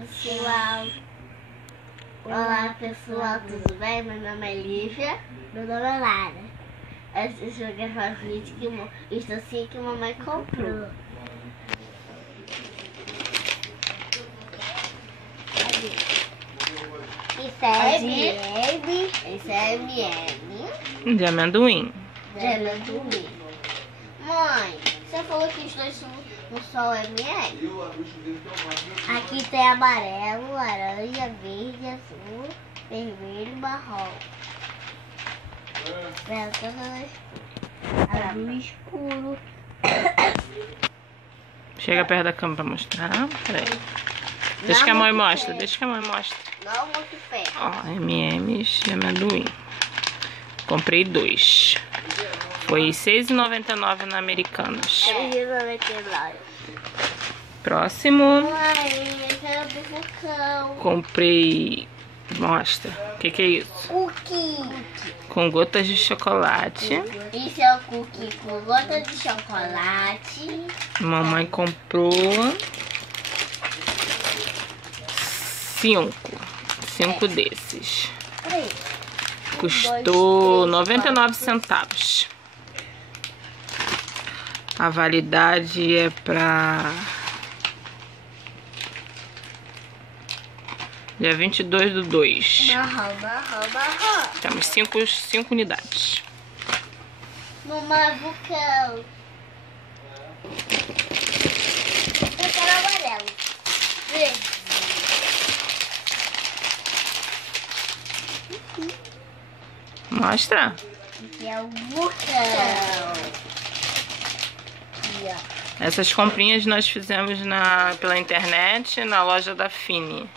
pessoal. Olá pessoal, tudo bem? Meu nome é Lívia. Meu nome é Lara. Esse jogo é uma vídeo que isso assim que a mamãe comprou. Isso é MM. Isso é MM. De amendoim. De amendoim. Mãe, você falou que os dois não são MM? Aqui tem amarelo, laranja, verde, azul, vermelho e marrom. Azul escuro. Chega perto da câmera pra mostrar. Peraí. Deixa que a mãe mostra. Deixa que a mãe mostra. Não muito perto. Ó, M&M's de amendoim. Comprei 2. Foi R$ 6,99 na Americanas. Próximo. Mãe, eu quero do vulcão. Comprei... Mostra. O que é isso? Cookie. Com gotas de chocolate. Isso é o cookie com gota de chocolate. Mamãe comprou 5 desses. Custou 99 centavos. A validade é para dia 22/2. Temos 5 unidades. Mamãe, vulcão. Eu quero amarelo. Verde. Mostra. Aqui é o vulcão. Aqui, ó. Essas comprinhas nós fizemos pela internet na loja da Fini.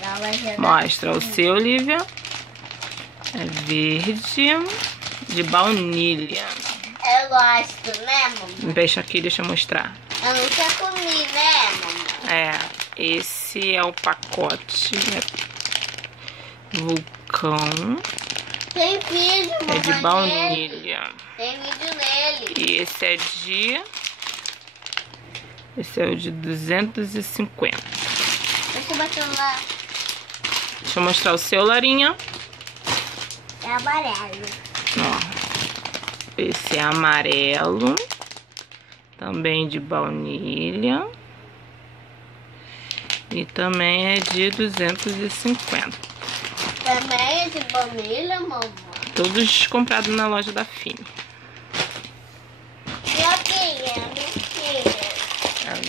Na loja da Mostra o seu, Lívia. É verde de baunilha. Eu gosto, né, mamãe? Deixa aqui, deixa eu mostrar. Eu nunca comi, né, mamãe? É, esse é o pacote. Vulcão. Tem vídeo, mamãe. É de baunilha. Tem vídeo nele. E esse é o de 250. Deixa eu bater lá. Deixa eu mostrar o seu, Larinha. É amarelo. Ó. Esse é amarelo. Também de baunilha. E também é de 250. Também é de baunilha, mamãe. Todos comprados na loja da Fini.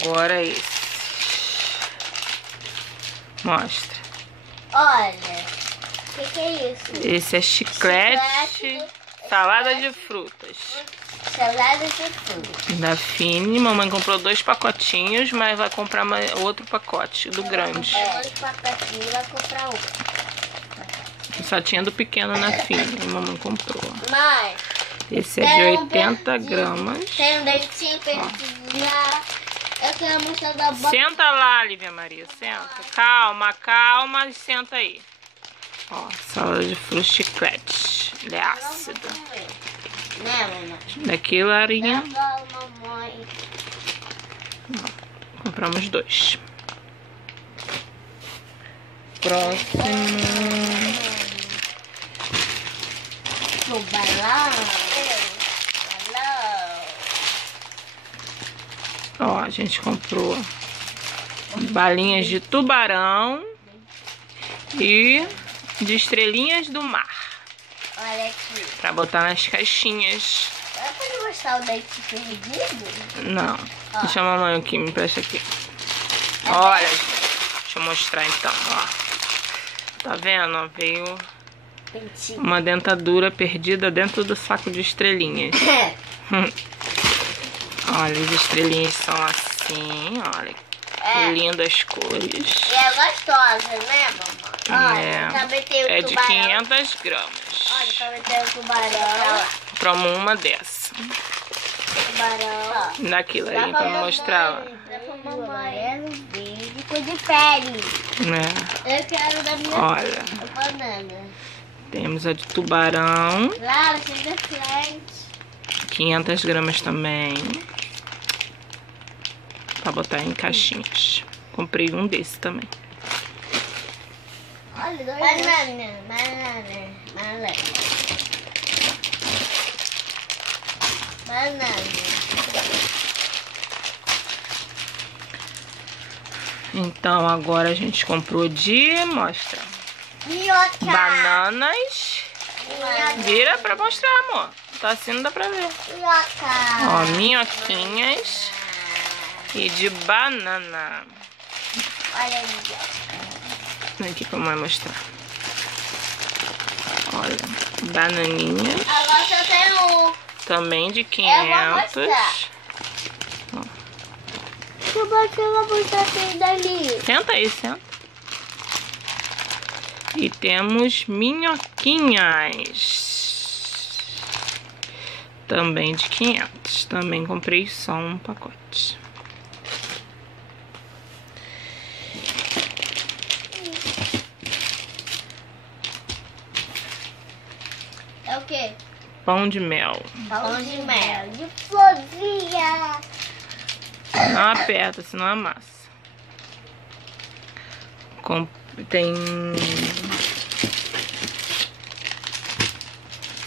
Agora esse. Mostra. Olha, o que é isso? Esse é chiclete, salada de frutas. Salada de frutas. Da Fini. Mamãe comprou 2 pacotinhos, mas vai comprar outro pacote, do grande. Dois pacotinhos, vai comprar um. Só tinha do pequeno na Fini, a mamãe comprou. Mãe, Esse é de 80 gramas. tem um dentinho pertinho. Eu quero mostrar da boca. Senta lá, Lívia Maria, senta. Calma, calma, senta aí. Ó, salada de frutas chiclete. Ele é ácido. Né, mamãe? Daqui, Larinha. Mamãe. Compramos 2. Próximo. Tubarão. Ó, a gente comprou balinhas de tubarão e de estrelinhas do mar. Olha aqui. Pra botar nas caixinhas. Eu posso mostrar o dente perdido? Não. Deixa a mamãe aqui, me presta aqui. Olha, deixa eu mostrar então, ó. Tá vendo? Ó, veio uma dentadura perdida dentro do saco de estrelinhas. Olha, as estrelinhas são assim, olha. Que lindas cores. E é gostosa, né, mamãe? Olha, também tem o é de tubarão. 500 gramas. Olha, também tem o tubarão. Compramos uma dessa. Tubarão. Daquilo aí pra mostrar. Ó. Dá pra mamãe. Verde, cor de pele. Eu quero da minha Olha. banana. Temos a de tubarão. Lara, chega frente. 500 gramas também. Pra botar em caixinhas. Comprei um desse também. Olha, banana. Então agora a gente comprou mostra. Minhoca. Bananas. Vira pra mostrar, amor. Tá assim, não dá pra ver. Minhoca. Ó, minhoquinhas. E de banana. Olha aí. Aqui pra mãe mostrar. Olha, bananinhas. Agora eu tenho Também de Eu 500. vou mostrar tudo dali. Senta aí, senta. E temos minhoquinhas. Também de 500. Também comprei só um pacote. É o quê? Pão de mel. Pão de mel. De florzinha. Não aperta, senão amassa. Tem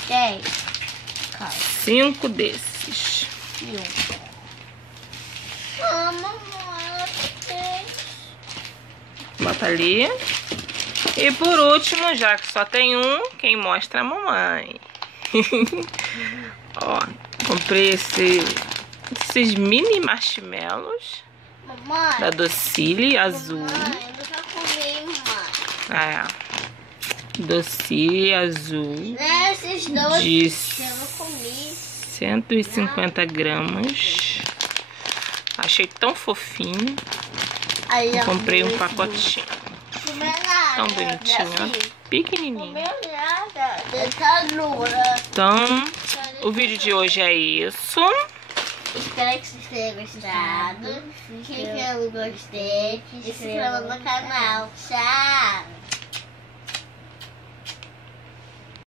10. 5 desses. Mamãe, Bota ali. E por último, já que só tem um, quem mostra é a mamãe. Ó, comprei esses mini marshmallows mamãe. da Docile azul. Mamãe, eu nunca comi, mamãe. É, Docile azul Esses dois de que eu não comi. 150 gramas. Achei tão fofinho. Aí, Eu comprei um pacotinho. Tão Tão bonitinho, ó. Pequenininho. nada. Dentadura. Então, o vídeo de hoje é isso. Espero que vocês tenham gostado. Clique no gostei. E se inscreva no canal. Tchau.